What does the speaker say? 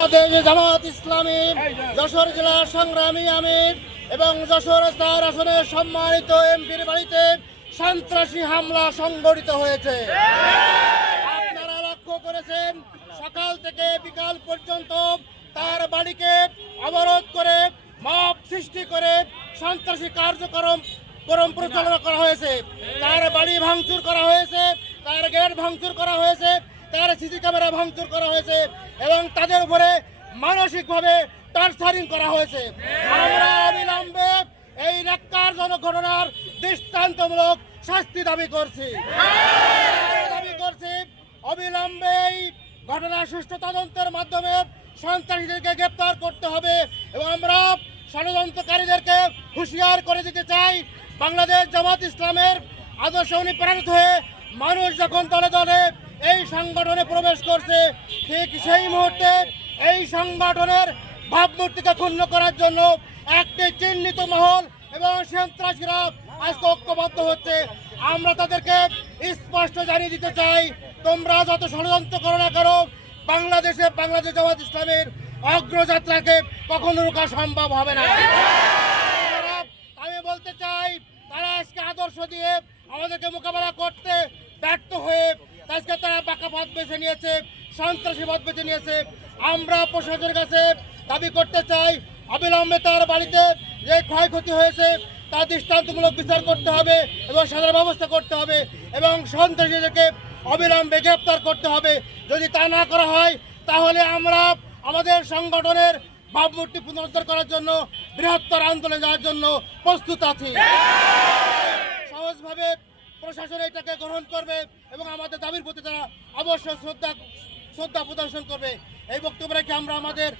জামাত ইসলামী যশোর জেলার সংগ্রামী আমির এবং যশোর 4 আসনের সম্মানিত এমপির বাড়িতে সন্ত্রাসী হামলা সংঘটিত হয়েছে। আপনারা লক্ষ্য করেছেন সকাল থেকে বিকাল পর্যন্ত তার বাড়িকে অবরোধ করে মব সৃষ্টি করে সন্ত্রাসী কার্যক্রম পরিচালনা করা হয়েছে। তার বাড়ি ভাঙচুর করা হয়েছে, তার গেট ভাঙচুর করা হয়েছে, তার সিসি ক্যামেরা ভাঙচুর করা হয়েছে এবং তাদের উপরে মানসিকভাবে টর্চারিং করা হয়েছে। আমরা অবিলম্বে এই ন্যাক্কারজনক ঘটনার দৃষ্টান্তমূলক শাস্তি দাবি করছি। অবিলম্বে এই ঘটনার সুষ্ঠু তদন্তের মাধ্যমে সন্ত্রাসীদেরকে গ্রেপ্তার করতে হবে এবং আমরা ষড়যন্ত্রকারীদেরকে হুঁশিয়ার করে দিতে চাই, বাংলাদেশ জামাত ইসলামের আদর্শ অনুপ্রাণিত হয়ে মানুষ যখন দলে দলে এই সংগঠনে প্রবেশ করছে, ঠিক সেই মুহূর্তে এই সংগঠনের ভাবমূর্তিকে ক্ষুণ্ণ করার জন্য একটি চিহ্নিত মহল এবং সন্ত্রাসীরা আজকে ঐক্যবদ্ধ হচ্ছে। আমরা তাদেরকে স্পষ্ট জানিয়ে দিতে চাই, তোমরা যত ষড়যন্ত্র করো না করো, বাংলাদেশ জামাত ইসলামের অগ্রযাত্রাকে কখনো রোকা সম্ভব হবে না। আমি বলতে চাই, তারা আজকে আদর্শ দিয়ে আমাদেরকে মোকাবেলা করতে ব্যর্থ হয়ে আজকে তারা বাঁকা পথ বেছে নিয়েছে, সন্ত্রাসী পথ বেছে নিয়েছে। আমরা প্রশাসনের কাছে দাবি করতে চাই, অবিলম্বে তার বাড়িতে যে ক্ষয়ক্ষতি হয়েছে তা দৃষ্টান্তমূলক বিচার করতে হবে এবং সাধারণ ব্যবস্থা করতে হবে এবং সন্ত্রাসীদেরকে অবিলম্বে গ্রেপ্তার করতে হবে। যদি তা না করা হয় তাহলে আমরা আমাদের সংগঠনের ভাবমূর্তি পুনরুদ্ধার করার জন্য বৃহত্তর আন্দোলনে যাওয়ার জন্য প্রস্তুত আছি। সহজভাবে প্রশাসন এটাকে গ্রহণ করবে এবং আমাদের দাবির প্রতি তারা অবশ্যই শ্রদ্ধা প্রদর্শন করবে। এই বক্তব্য রেখে আমরা আমাদের